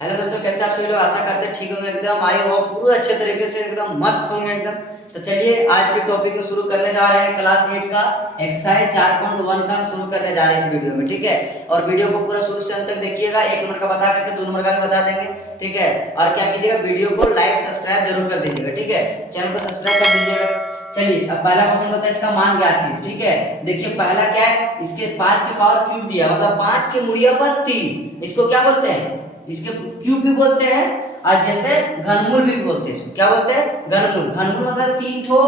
Hello दोस्तों, कैसे आप सभी लोग? आशा करते हैं ठीक होंगे, एकदम आए हो पूरे अच्छे तरीके से, एकदम मस्त होंगे एकदम। तो चलिए आज के टॉपिक को शुरू करने जा रहे हैं। क्लास 8 का एक्सरसाइज 4.1 का हम शुरू करने जा रहे हैं इस वीडियो में, ठीक है। और वीडियो को पूरा शुरू से अंत तक देखिएगा। 1 नंबर का बता करके 2 नंबर का भी बता देंगे, ठीक है। और क्या कीजिएगा, वीडियो को लाइक सब्सक्राइब जरूर कर दीजिएगा, ठीक है। चैनल को सब्सक्राइब कर दीजिएगा। चलिए अब पहला क्वेश्चन होता है, इसका मान ज्ञात कीजिए, ठीक है। देखिए पहला क्या है, इसके 5 के पावर क्यूब दिया, मतलब 5 के मूल्य पर 3, इसको क्या बोलते हैं? इसके क्यूब भी बोलते हैं और जैसे घनमूल भी बोलते हैं। इसको क्या बोलते हैं? घनमूल। घनमूल मतलब 3 ठो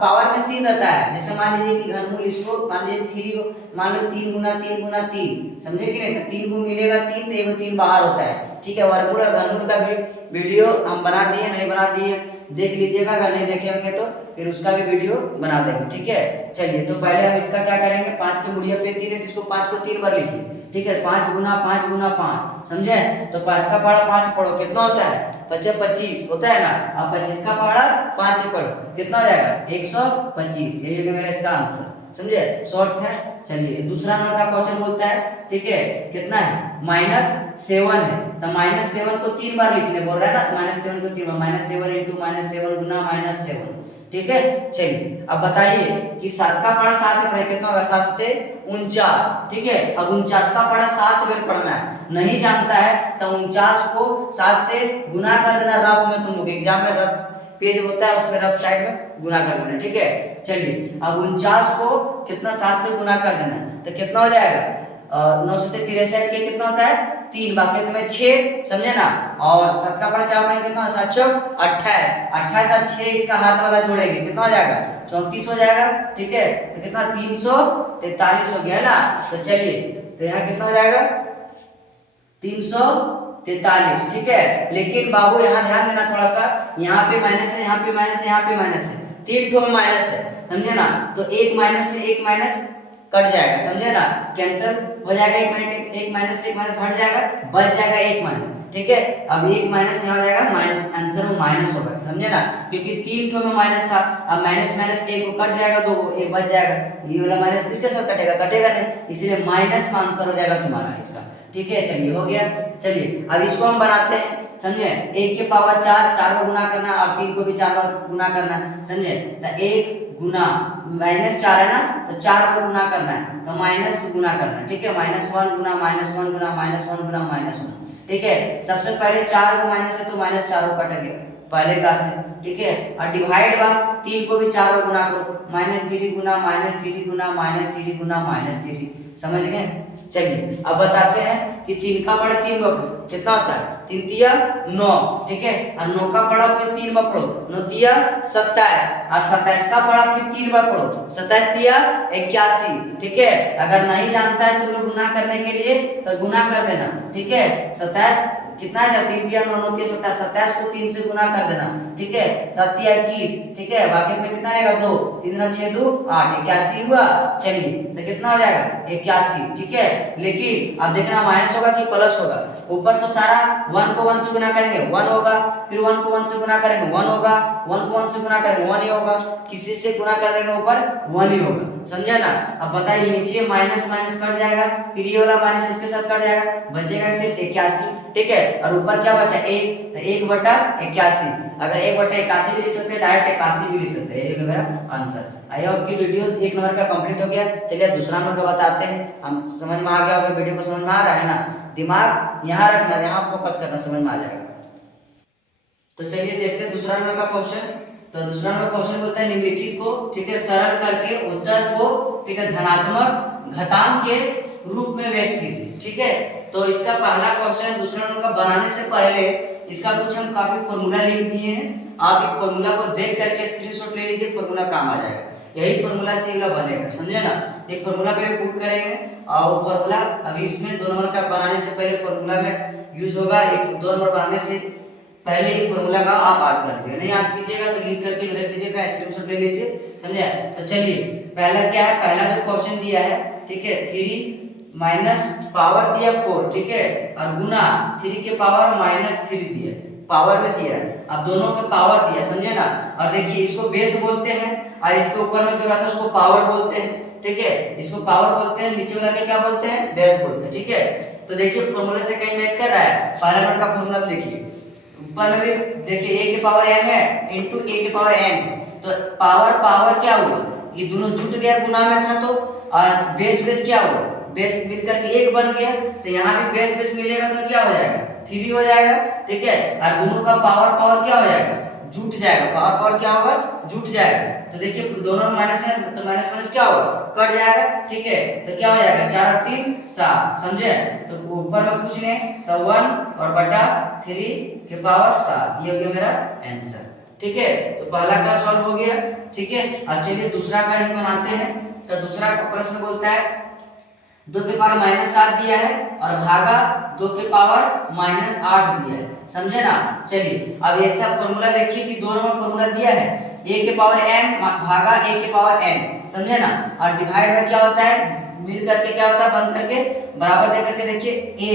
पावर में 3 रहता है। जैसे मान लीजिए कि घनमूल इसको मान लीजिए 3, मान लो 3 गुना 3 गुना 3, समझे कि नहीं? तो 3 को मिलेगा 3, तो एक 3 बाहर होता है, ठीक है। वर्गमूल और घनमूल का भी वीडियो हम बना दिए, नहीं बना दिए देख लीजिएगा, अगर नहीं देखे होंगे तो फिर उसका भी वीडियो बना देंगे, ठीक है। चलिए तो पहले हम इसका क्या करेंगे, 5 के मूल्य पे 3 है तो इसको 5 को 3 बार लिखिए, ठीक है। 5 गुना 5 गुना 5, समझे? तो 5 का पहाड़ा 5 पढ़ो, कितना होता है? 5 25 होता है ना। अब 25 का पहाड़ा 5 से पढ़ो, कितना हो जाएगा? 125। यही है मेरा इसका आंसर, समझे? शॉर्ट है। चलिए दूसरा नंबर का क्वेश्चन बोलता है, ठीक है, कितना है? -7 है। तो -7 को 3 बार लिखने बोल रहा है ना, तो -7 को 3 बार, -7 × -7 गुना -7, ठीक है। चलिए अब बताइए कि 7 का पढ़ा 7 है, कितना होगा? 7 से 49, ठीक है। अब 49 का पढ़ा 7 बार पढ़ना है, नहीं जानता है तो 49 को 7 से गुना कर देना। रफ में तुम लोग एग्जाम में रफ पेज होता है, उसमें रफ साइड में गुना कर देना, ठीक है। चलिए अब 49 को कितना 7 से गुना कर देना, तो कितना हो जाएगा? 9 से 63 के कितना होता है? 3, बाकी तुम्हें 6, समझे ना। और 7 का पढ़ा 4 में कितना? 7 चौक 28, 28 और 6 इसका हाथ वाला जोड़ेंगे, कितना हो जाएगा? 34 हो जाएगा, ठीक है। तो कितना? 343 हो गया ना। तो चलिए तो यहाँ कितना हो जाएगा? 343, ठीक है। लेकिन बाबू यहाँ ध्यान देना थोड़ा सा, यहाँ पे माइनस है, यहाँ पे माइनस है, यहाँ पे माइनस है, 3 ठो माइनस है, समझे ना। तो एक माइनस से एक माइनस कट जाएगा, समझे ना, कैंसिल हो जाएगा। एक माइनस से एक माइनस हट जाएगा, बच जाएगा एक माइनस, ठीक है। अब एक माइनस यहाँ हो जाएगा, माइनस आंसर में माइनस होगा, समझे ना, क्योंकि 3 ठो में माइनस था। अब माइनस माइनस एक को कट जाएगा तो एक बच जाएगा, ये वाला माइनस किसके साथ कटेगा? कटेगा नहीं, इसलिए माइनस का आंसर हो जाएगा तुम्हारा इसका, ठीक है। चलिए हो गया। चलिए अब इसको हम बनाते हैं, समझे। 1 के पावर 4, 4 बार गुना करना, और 3 को भी 4 बार गुना करना, समझे। तो 1 गुना -4 है ना, तो 4 बार गुना करना है, तो माइनस गुना करना है, ठीक है। -1 गुना -1 गुना -1 गुना -1, ठीक है। सबसे पहले 4 को माइनस है तो -4 को कटेंगे, पहले बात है, ठीक है। और डिवाइड बा 3 को भी 4 बार गुना करो, -3 गुना -3 गुना -3 गुना -3, समझ गए? चलिए अब बताते हैं कि 3 का पढ़ा 3 बार कितना होता है? 3 तिया 9, ठीक है। और 9 का पढ़ा फिर 3 बार पढ़ो, 9 तिया 27, और 27 का पढ़ा फिर 3 बार पढ़ो, 27 तिया 81, ठीक है। अगर नहीं जानता है तो लोग गुना करने के लिए तो गुना कर देना, ठीक है। 27 कितना है? 3 तिया 9, 9 तिया 27, 27 को 3 से गुना कर देना, ठीक है। 7 तिया 21, ठीक है। बाकी में कितना रहेगा? 2, 3 और 6 2 8, 81 हुआ। चलिए तो कितना हो जाएगा? 81, ठीक है। लेकिन अब देखना माइनस होगा कि प्लस होगा। ऊपर तो सारा 1 को 1 से गुना करेंगे 1 होगा, फिर 1 को 1 से गुना करेंगे 1 होगा, 1 को 1 से गुना करेंगे 1 ही होगा, किसी से गुना कर देंगे ऊपर 1 ही होगा, समझे ना। अब बताइए नीचे माइनस माइनस कट जाएगा, फिर ये वाला माइनस इसके साथ कट जाएगा, बचेगा सिर्फ 81, ठीक है। और ऊपर क्या बचा? 1, तो 1/81। अगर 1/81 भी लिख सकते हैं, डायरेक्ट 81 भी लिख सकते हैं, ये मेरा आंसर। आई होप की वीडियो 1 नंबर का कंप्लीट हो गया। चलिए दूसरा नंबर का बताते हैं, हम समझ में आ गया होगा, वीडियो को समझ में आ रहा है ना। दिमाग यहाँ रखना, यहाँ फोकस करना, समझ में आ जाएगा। तो चलिए देखते हैं दूसरा नंबर का क्वेश्चन। तो दूसरा नंबर क्वेश्चन बोलता है निम्नलिखित को, ठीक है, सरल करके उत्तर को, ठीक है, धनात्मक घातांक के रूप में व्यक्त कीजिए, ठीक है। तो इसका पहला क्वेश्चन दूसरा नंबर का बनाने से पहले इसका कुछ हम काफी फॉर्मूला लिख दिए हैं। आप इस फॉर्मूला को देख करके स्क्रीनशॉट ले लीजिए, फॉर्मूला काम आ जाएगा। यही फॉर्मूला से ये बनेगा, समझे ना। एक फॉर्मूला पे पुट करेंगे और वो फॉर्मूला अभी इसमें 2 नंबर का बनाने से पहले फॉर्मूला में यूज होगा। एक 2 नंबर बनाने से पहले एक फॉर्मूला का आप याद कर लीजिएगा, नहीं याद कीजिएगा तो लिख करके रख लीजिएगा, स्क्रीनशॉट ले लीजिए, समझे। तो चलिए पहला क्या है, पहला जो क्वेश्चन दिया है, ठीक है, 3 माइनस पावर दिया 4, ठीक है, और गुना 3 के पावर -3 दिया, पावर में दिया। अब दोनों के पावर दिया, समझे ना। और देखिए इसको बेस बोलते हैं और इसके ऊपर में जो रहता है उसको पावर बोलते हैं, ठीक है। इसको पावर बोलते हैं, नीचे वाला के क्या बोलते हैं? बेस बोलते हैं, ठीक है। तो देखिए फॉर्मूला से कहीं मैच कर रहा है, पहला नंबर का फॉर्मूला देखिए, ऊपर में भी देखिए a के पावर m है इनटू a के पावर n, तो पावर पावर क्या हुआ, ये दोनों जुट गया, गुना में था तो, और बेस बेस क्या हुआ, बेस मिलकर के एक बन गया, तो यहाँ भी बेस बेस मिलेगा तो क्या हो जाएगा 3 हो जाएगा, ठीक है, और दोनों का पावर पावर क्या हो जाएगा, जुट जाएगा, पावर पावर क्या होगा, जुट जाएगा, तो देखिए दोनों माइनस है तो माइनस माइनस क्या होगा, कट जाएगा, ठीक है, तो क्या हो जाएगा 4 और 3 7, समझे, तो ऊपर में कुछ नहीं तो 1 और बटा 3 के पावर 7, ये हो गया मेरा आंसर, ठीक है, तो पहला का सॉल्व हो गया, ठीक है। अब चलिए दूसरा का ही बनाते हैं, तो दूसरा का प्रश्न बोलता है 2 के पावर -7 दिया है और भागा 2 के पावर -8 दिया है, समझे ना, चलिए अब ऐसा फॉर्मूला देखिए कि दो नंबर फॉर्मूला दिया है a के पावर m भागा a के पावर n, समझे ना, और डिवाइड में क्या होता है, मिल करके क्या होता है, बंद करके बराबर दे करके देखिए a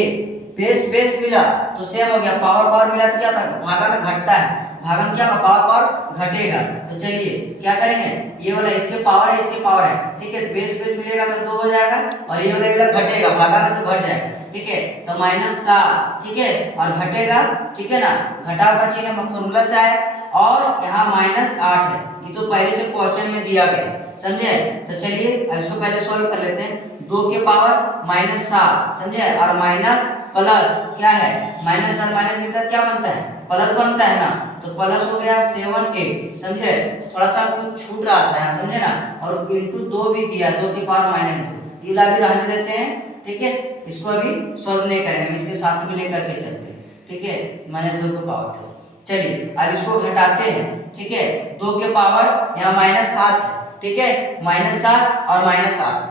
बेस बेस मिला तो सेम हो गया, पावर पावर मिला तो क्या था, भागा में घटता है, भागा में क्या होगा, पावर पावर घटेगा, तो चलिए क्या करेंगे, ये वाला इसके पावर है इसके पावर है, ठीक है, तो बेस बेस मिलेगा तो 2 हो जाएगा, और ये वाला घटेगा, भागा में तो घट जाएगा, ठीक है, तो -7, ठीक है, और घटेगा, ठीक है ना, घटाव का चिन्ह फॉर्मूला से आया, और यहाँ -8 है, ये तो पहले से क्वेश्चन में दिया गया है, समझे, तो चलिए अब इसको पहले सॉल्व कर लेते हैं, 2 के पावर -7, समझे, और माइनस प्लस क्या है, माइनस और माइनस मिलकर क्या बनता है, प्लस बनता है ना, तो प्लस हो गया 7 8, समझे, थोड़ा सा कुछ छूट रहा था यहाँ, समझे ना, और इनटू 2 भी दिया, 2 के पावर -2, ये ला भी रहने देते हैं, ठीक है, इसको अभी सॉल्व नहीं करेंगे, हम इसके साथ में लेकर के चलते हैं, ठीक है, -2 के पावर 2, चलिए अब इसको घटाते हैं, ठीक है, 2 के पावर यहाँ -7 है, ठीक है, -7 और -8,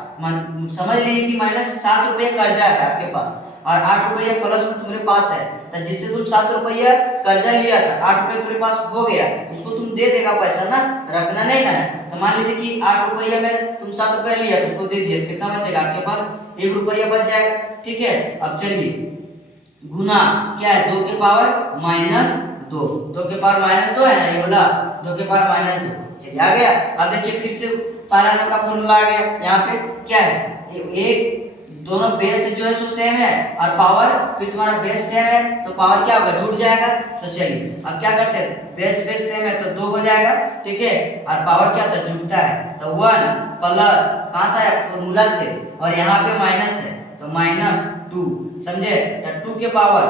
समझ लीजिए कि -7 रुपये कर्जा है आपके पास, और 8 रुपये प्लस में तुम्हारे पास है, तो जिससे तुम 7 रुपये कर्जा लिया था, 8 रुपये तुम्हारे पास हो गया, उसको तुम दे देगा पैसा ना, रखना नहीं ना है, तो मान लीजिए कि 8 रुपये में तुम 7 रुपये लिया तो उसको दे दिया, कितना बचेगा आपके पास 1 रुपया बच जाएगा, ठीक है, अब चलिए गुना क्या है, 2 के पावर -2, 2 के पावर -2 है ना, ये वाला 2 के पावर -2, चलिए आ गया, अब देखिए फिर से पहला नंबर का फॉर्मूला आ गया, यहाँ पे क्या है, एक दोनों बेस जो है सो सेम है, और पावर फिर तुम्हारा बेस सेम है तो पावर क्या होगा, जुड़ जाएगा, तो चलिए अब क्या करते हैं, बेस बेस सेम है तो 2 हो जाएगा, ठीक है, और पावर क्या होता है, जुड़ता है, तो 1 प्लस कहाँ से है, फॉर्मूला से, और यहाँ पे माइनस है तो -2, समझे, तो 2 के पावर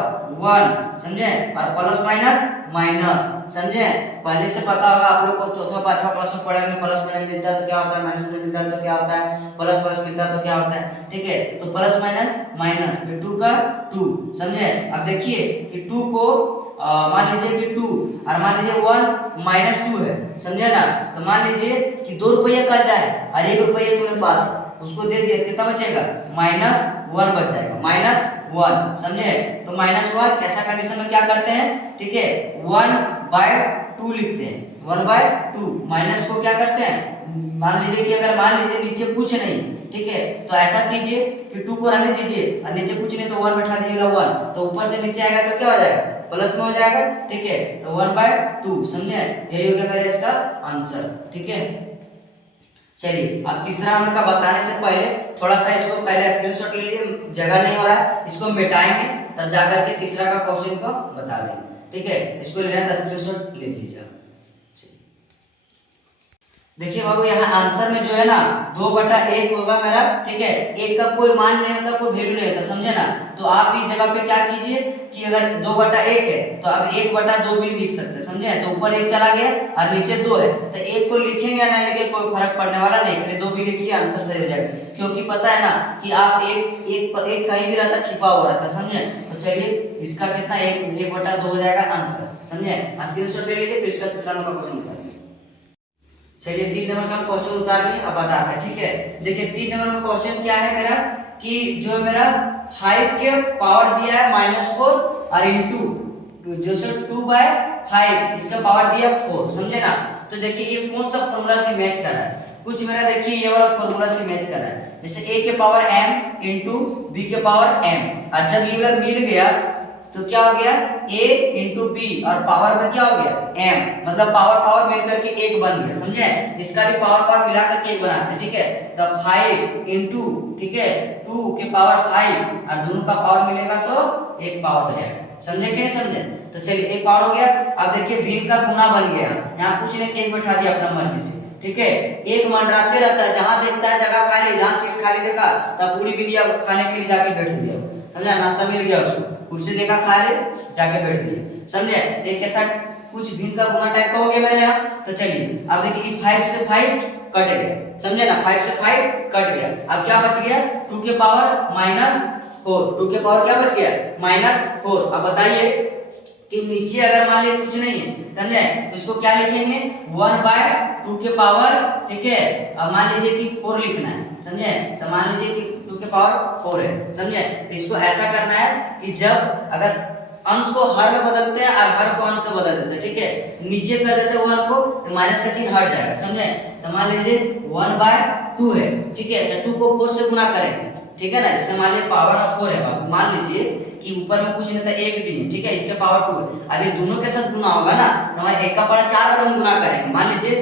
1, समझे, और प्लस माइनस माइनस, समझे, पहले से पता होगा आप लोग को, चौथा पांचवा क्लास में पढ़ेंगे, प्लस माइनस मिलता है तो क्या होता है, माइनस माइनस मिलता है तो क्या होता है, प्लस प्लस मिलता है तो क्या होता है, ठीक है, तो प्लस माइनस माइनस, फिर 2 का 2, समझे, अब देखिए कि 2 को मान लीजिए कि 2 और मान लीजिए 1 -2 है, समझे ना, तो मान लीजिए कि 2 रुपये कर्जा है और 1 रुपये तुम्हारे पास है, उसको दे दिया, कितना बचेगा, -1 बच जाएगा, -1, समझे, तो -1 ऐसा कंडीशन में क्या करते हैं, ठीक है, 1/2 लिखते हैं, 1/2, माइनस को क्या करते हैं, मान लीजिए कि अगर मान लीजिए नीचे कुछ नहीं, ठीक है, तो ऐसा कीजिए कि 2 को रहने दीजिए और नीचे कुछ नहीं तो 1 बैठा दीजिएगा, 1 तो ऊपर से नीचे आएगा तो क्या हो जाएगा, प्लस में हो जाएगा, ठीक है, तो 1/2, समझे, यही हो गया मेरा इसका आंसर, ठीक है। चलिए अब तीसरा नंबर का बताने से पहले थोड़ा सा इसको पहले स्क्रीनशॉट ले लीजिए, जगह नहीं हो रहा है, इसको हम मिटाएंगे तब जाकर के तीसरा का क्वेश्चन को बता देंगे, ठीक है, इसको लेना तो स्क्रीनशॉट ले लीजिए। देखिए बाबू यहाँ आंसर में जो है ना 2/1 होगा मेरा, ठीक है, एक का कोई मान नहीं होता, कोई वैल्यू नहीं होता, समझे ना, तो आप इस जगह पे क्या कीजिए कि अगर 2/1 है तो आप 1/2 भी लिख सकते हैं, समझे, तो ऊपर 1 चला गया और नीचे 2 है, तो 1 को लिखेंगे या नहीं लिखेंगे कोई फर्क पड़ने वाला नहीं, फिर 2 भी लिखिए, आंसर सही हो जाएगा, क्योंकि पता है ना कि आप एक कहीं भी रहता छिपा हुआ रहता, समझे, तो चलिए इसका कितना 1/2 हो जाएगा आंसर, समझे, स्क्रीनशॉट ले लीजिए, फिर इसका तीसरा नंबर का क्वेश्चन बता। चलिए 3 नंबर का क्वेश्चन उतार लिए, अब बता रहे हैं, ठीक है, देखिए 3 नंबर का क्वेश्चन क्या है मेरा कि जो मेरा 5 के पावर दिया है -4 और इनटू जो से 2/5 इसका पावर दिया 4, समझे ना, तो देखिए ये कौन सा फॉर्मूला से मैच कर रहा है, कुछ मेरा देखिए ये वाला फॉर्मूला से मैच कर रहा है, जैसे a के पावर m इनटू b के पावर m, और जब ये वाला मिल गया तो क्या हो गया a इंटू बी और पावर में क्या हो गया m, मतलब पावर पावर मिलकर के एक बन गया, समझे। इसका भी पावर पावर मिला करके एक बनाते हैं, ठीक है। तो 5 इंटू, ठीक है, 2 के पावर 5 और दोनों का पावर मिलेगा तो एक पावर हो जाएगा, समझे कि नहीं समझे। तो चलिए एक पावर हो गया। अब देखिए भीम का गुना बन गया, यहाँ कुछ नहीं एक बैठा दिया अपना मर्जी से, ठीक है। एक मंडराते रहता है, जहां देखता है जगह खाली, जहां सीट खाली देखा तब पूरी भी लिया खाने के लिए जाके बैठ दिया, समझा, नाश्ता मिल गया उसको, कुर्सी देखा खा ले जाके बैठ दिया, समझे। तो कैसा कुछ भीम का गुना टाइप का हो गया मेरे यहाँ। तो चलिए अब देखिए 5 से 5 कट गया, समझे ना, 5 से 5 कट गया। अब क्या बच गया 2 के पावर माइनस 4, 2 के पावर क्या बच गया -4। अब बताइए कि नीचे अगर मान लीजिए कुछ नहीं है, समझे, तो इसको क्या लिखेंगे 1/2 के पावर, ठीक है। अब मान लीजिए कि 4 लिखना है, समझे, तो मान लीजिए कि 2 के पावर 4 है, समझे। तो इसको ऐसा करना है कि जब अगर अंश को हर में बदलते हैं और हर को अंश से बदल देते हैं, ठीक है, नीचे कर देते हैं 1 को तो माइनस का चिन्ह हट जाएगा, समझे। तो मान लीजिए 1/2 है, ठीक है, तो 2 को 4 से गुना करेंगे, ठीक है ना। जैसे मान लीजिए पावर 4 है, मान लीजिए कि ऊपर में कुछ नहीं था, एक भी है, ठीक है, इसके पावर 2 है। अब ये दोनों के साथ गुना होगा ना, तो हमारे एक का पावर 4 बार हम गुना करेंगे। मान लीजिए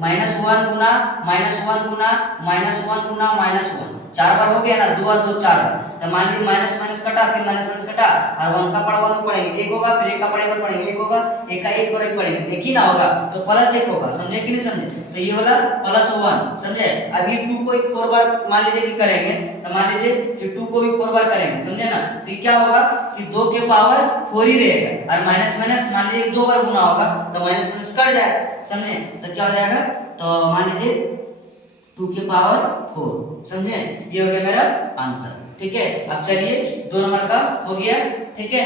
-1 गुना -1 गुना -1 गुना -1, 4 बार हो गया ना, 2 और 2 4 बार। तो मान लीजिए माइनस माइनस कटा, फिर माइनस माइनस कटा और 1 का पावर 1 पढ़ेंगे, 1 होगा, फिर 1 का पावर 1 पढ़ेंगे, 1 होगा, 1 का 1 और 1 पढ़ेंगे, एक ही ना होगा तो +1 होगा, समझे कि नहीं समझे। तो ये वाला +1, समझे। अभी 2 को 4 बार मान लीजिए कि करेंगे, तो मान लीजिए कि 2 को भी 4 बार करेंगे, समझे ना। तो ये क्या होगा कि 2 के पावर 4 ही रहेगा और माइनस माइनस मान लीजिए 2 बार गुना होगा तो माइनस माइनस कट जाएगा, समझे। तो क्या हो जाएगा, तो मान लीजिए 2 के पावर 4, समझे। ये हो गया मेरा आंसर, ठीक है। अब चलिए 2 नंबर का हो गया, ठीक है।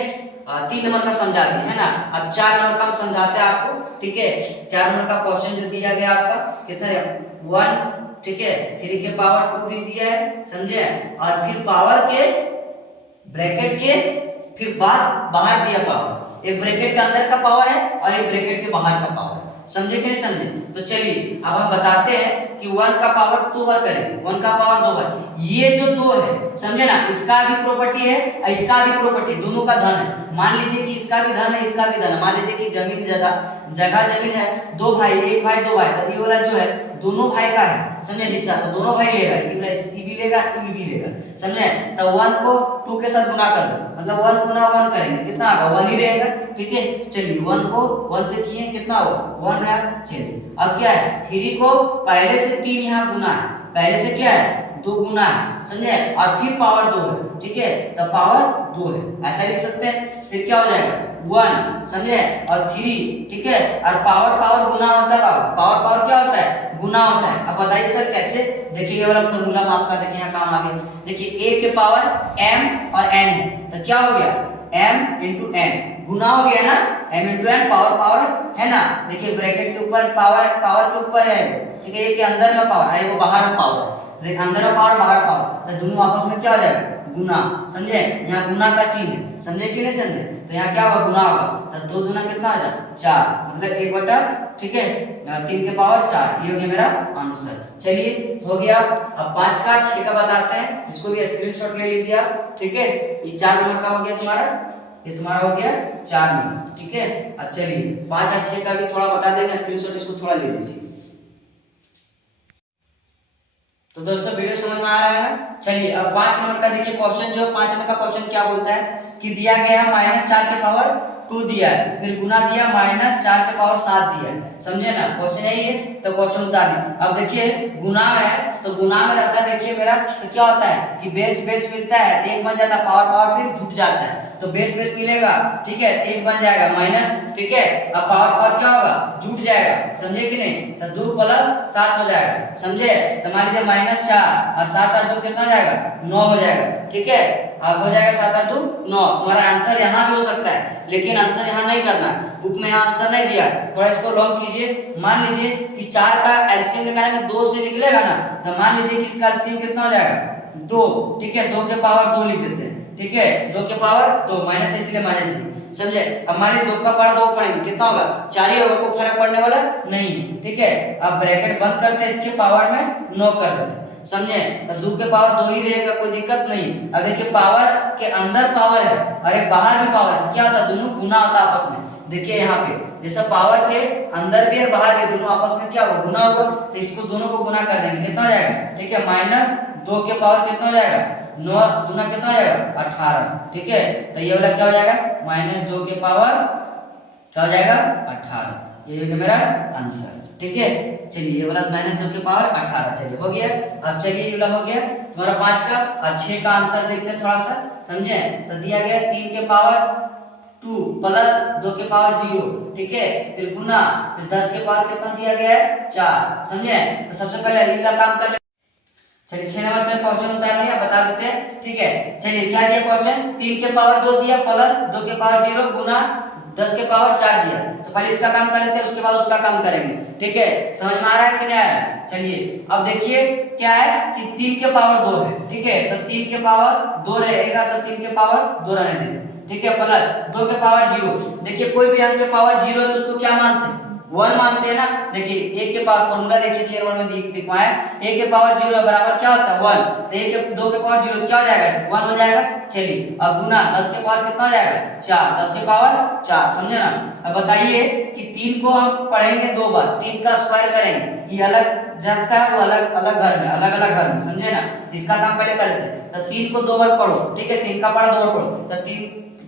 3 नंबर का समझा दिए है ना। अब 4 नंबर का हम समझाते हैं आपको, ठीक है। 4 नंबर का क्वेश्चन जो दिया गया आपका कितना है 1, ठीक है, 3 के पावर 2 दे दिया है, समझे। और फिर पावर के ब्रैकेट के फिर बाहर दिया पावर, एक ब्रैकेट के अंदर का पावर है और एक ब्रैकेट के बाहर का पावर, समझे कि नहीं समझे। तो चलिए अब हम बताते हैं कि 1 का पावर 2 बार करेंगे, 1 का पावर 2 बार, ये जो 2 है, समझे ना, इसका भी प्रॉपर्टी है और इसका भी प्रॉपर्टी, दोनों का धन है। मान लीजिए कि इसका भी धन है, इसका भी धन है। मान लीजिए कि जमीन जगह जमीन है, 2 भाई, 1 भाई 2 भाई, तो ये वाला जो है दोनों भाई का है, समझे, हिस्सा, तो दोनों भाई लेगा, ये वाला इसकी भी लेगा, ये भी लेगा, समझे। तो 1 को 2 के साथ गुना कर दो, मतलब 1 गुना 1 करेंगे, कितना आएगा 1 ही रहेगा, ठीक है। चलिए 1 को 1 से किए कितना होगा 1 रहा। चलिए अब क्या है 3 को पहले से 3 यहाँ गुना है, पहले से क्या है 2 गुना है, समझे, और फिर पावर 2 है, ठीक है, तो पावर 2 है, ऐसा लिख सकते हैं। फिर क्या हो जाएगा 1, समझे, और 3, ठीक है, और पावर पावर गुना होता है, पावर पावर क्या होता है गुना होता है। अब बताइए सर कैसे, देखिए ये वाला फॉर्मूला में आपका देखिए यहाँ काम आ गया, देखिए a के पावर m और n है, तो क्या हो गया m इंटू n, गुना हो गया ना, m into n, power power है ना। देखिए ब्रैकेट के ऊपर पावर है, पावर के ऊपर है, ठीक है, ये के अंदर में पावर है, वो बाहर में पावर है, देखिए अंदर में पावर बाहर पावर, तो दोनों आपस में क्या हो जाएगा गुना, समझे। यहाँ गुना का चिन्ह है, समझे कि नहीं समझे। तो यहाँ क्या होगा गुना होगा, तो 2 गुना कितना आ जाए 4, मतलब 1 बटा, ठीक है, 3 के पावर 4, ये हो गया मेरा आंसर। चलिए हो गया। अब 5 का 6 का बताते हैं, इसको भी स्क्रीनशॉट ले लीजिए आप, ठीक है। ये 4 नंबर का हो गया तुम्हारा, ये तुम्हारा हो गया 4 नंबर, ठीक है। अब चलिए 5 और 6 का भी थोड़ा बता देंगे, स्क्रीनशॉट इसको थोड़ा ले लीजिए। तो दोस्तों वीडियो समझ में आ रहा है ना। चलिए अब 5 नंबर का देखिए क्वेश्चन, जो 5 नंबर का क्वेश्चन क्या बोलता है कि दिया गया है -4 के पावर 2 दिया है, फिर गुना दिया -4 के पावर 7 दिया है, समझे ना। क्वेश्चन यही है, तो क्वेश्चन उतारने। अब देखिए गुना में है, तो गुना में रहता है, देखिए मेरा तो क्या होता है कि बेस बेस मिलता है, 1 बन जाता है, पावर पावर फिर जुट जाता है, तो बेस बेस मिलेगा, ठीक है, 1 बन जाएगा माइनस, ठीक है। अब पावर पावर क्या होगा जुट जाएगा, समझे कि नहीं, तो 2 + 7 हो जाएगा, समझे। तो मान लीजिए -4 और 7 और 2 कितना हो जाएगा 9 हो जाएगा, ठीक है। अब हो जाएगा 7 और 2 9। तुम्हारा आंसर यहाँ भी हो सकता है, लेकिन आंसर यहाँ नहीं करना, बुक में यहाँ आंसर नहीं दिया, थोड़ा इसको लॉन्ग कीजिए। मान लीजिए कि 4 का एलसीएम निकालेंगे 2 से निकलेगा ना, तो मान लीजिए कि इसका एलसीएम कितना हो जाएगा 2, ठीक है, 2 के पावर 2 लिख देते हैं, ठीक है, 2 के पावर 2 माइनस इसलिए माइनस दी, समझे। हमारे 2 का पावर 2 पढ़ेंगे कितना होगा 4 ही होगा, कोई फर्क पड़ने वाला नहीं, ठीक है। अब ब्रैकेट बंद करते हैं, इसके पावर में 9 कर देते हैं, समझे? तो 2 के पावर 2 ही रहेगा, कोई दिक्कत नहीं। अब देखिए पावर के अंदर पावर है और एक बाहर भी पावर है, तो क्या होता है, दोनों गुना होता है आपस में। देखिए यहाँ पे जैसे पावर के अंदर भी और बाहर भी दोनों आपस में क्या होगा, गुना होगा, तो इसको दोनों को गुना कर देंगे, कितना हो जाएगा, ठीक है, -2 के पावर कितना हो जाएगा, 9 गुना कितना हो जाएगा, 18, ठीक है। तो ये वाला क्या हो जाएगा, -2 के पावर क्या हो जाएगा, 18। ये मेरा आंसर, ठीक है। चलिए ये वाला -2 के पावर 18, चलिए हो गया। अब चलिए ये वाला हो गया तुम्हारा 5 का। अब 6 का आंसर देखते हैं थोड़ा सा, समझे? तो दिया गया 3 के पावर 2 प्लस 2 के पावर 0, ठीक है, फिर गुना, फिर 10 के पावर कितना दिया गया है, 4, समझे? तो सबसे पहले अगला काम कर ले। चलिए 6 नंबर पे क्वेश्चन उतार लिया, बता देते हैं, ठीक है। चलिए क्या दिया क्वेश्चन, 3 के पावर 2 दिया प्लस 2 के पावर 0 गुना 10 के पावर 4 दिया। तो पहले इसका काम कर लेते हैं, उसके बाद उसका काम करेंगे, ठीक है। समझ में आ रहा है कि नहीं आ रहा है? चलिए अब देखिए क्या है कि 3 के पावर 2 है, ठीक है, तो 3 के पावर 2 रहेगा, तो 3 के पावर 2 रहने देंगे, ठीक है, प्लस 2 के पावर 0। देखिए कोई भी अंक के पावर 0 है तो उसको क्या मानते हैं, 1 मानते हैं ना। देखिए 1 के पावर फॉर्मूला देखिए चेयर 1 में दिखवाया, 1 के पावर 0 बराबर क्या होता है, 1। तो 1 के 2 के पावर 0 क्या हो जाएगा, 1 हो जाएगा। चलिए अब गुना 10 के पावर कितना हो जाएगा, 4, 10 के पावर 4, समझे ना। अब बताइए कि 3 को हम पढ़ेंगे 2 बार, 3 का स्क्वायर करेंगे, ये अलग जात का है, वो अलग अलग घर में, अलग अलग घर में, समझे ना। इसका काम पहले कर लेते हैं। तो 3 को 2 बार पढ़ो, ठीक है, 3 का पढ़ा 2 बार पढ़ो, तो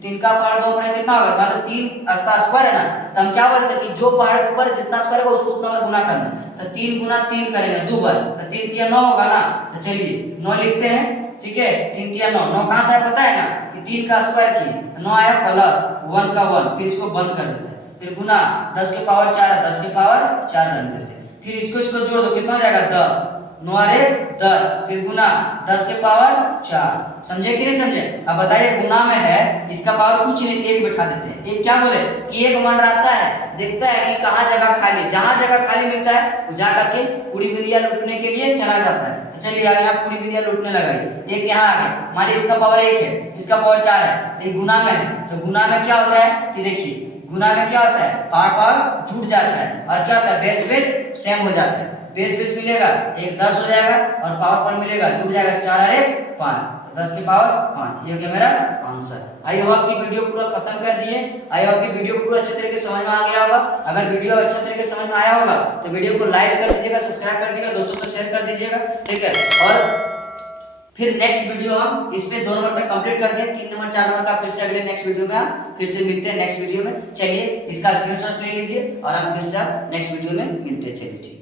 3 का पहाड़ 2 पढ़े कितना होगा, मतलब 3 का स्क्वायर है ना। तो हम क्या बोलते हैं कि जो पहाड़ के ऊपर जितना स्क्वायर होगा उसको उतना बार गुना करना। तो 3 गुना 3 करेंगे 2 बार, तो 3 3 9 होगा ना। तो चलिए 9 लिखते हैं, ठीक है, 3 3 9, 9 कहां से आया पता है ना, कि 3 का स्क्वायर किए, 9 आया प्लस 1 का 1, फिर इसको बंद कर देते हैं, फिर गुना 10 के पावर 4 है, 10 के पावर 4 रहने देते हैं, फिर इसको जोड़ दो, कितना हो जाएगा 10, 9 आ रहे 10, फिर गुना 10 के पावर 4, समझे कि नहीं समझे। अब बताइए गुना में है, इसका पावर कुछ नहीं, एक बैठा देते हैं। एक क्या बोले कि एक मन रहता है, देखता है कि कहाँ जगह खाली, जहाँ जगह खाली मिलता है वो जा करके पूरी बिलिया लूटने के लिए चला जाता है। तो चलिए यहाँ पूरी बिलिया लूटने लगा, एक यहाँ आ गया, मान लीजिए इसका पावर 1 है, इसका पावर 4 है, तो ये गुना में है। तो गुना में क्या होता है कि देखिए गुना में क्या होता है, पावर जुट जाता है, और क्या होता है बेस बेस सेम हो जाता है, बेस बेस मिलेगा, एक 10 हो जाएगा और पावर पर मिलेगा, जुट जाएगा 4 और 1 5, तो 10 की पावर 5। ये हो गया मेरा आंसर। आई होप कि वीडियो पूरा खत्म कर दिए, आई होप कि वीडियो पूरा अच्छे तरीके से समझ में आ गया होगा। अगर वीडियो अच्छे तरीके से समझ में आया होगा तो वीडियो को लाइक कर दीजिएगा, सब्सक्राइब कर दीजिएगा, दोस्तों को शेयर कर दीजिएगा, ठीक है। और फिर नेक्स्ट वीडियो हम इस पे 2 नंबर तक कंप्लीट कर दें, 3 नंबर 4 नंबर का फिर से अगले नेक्स्ट वीडियो में हम फिर से मिलते हैं नेक्स्ट वीडियो में। चलिए इसका स्क्रीनशॉट ले लीजिए और हम फिर से नेक्स्ट वीडियो में मिलते हैं, चलिए ठीक।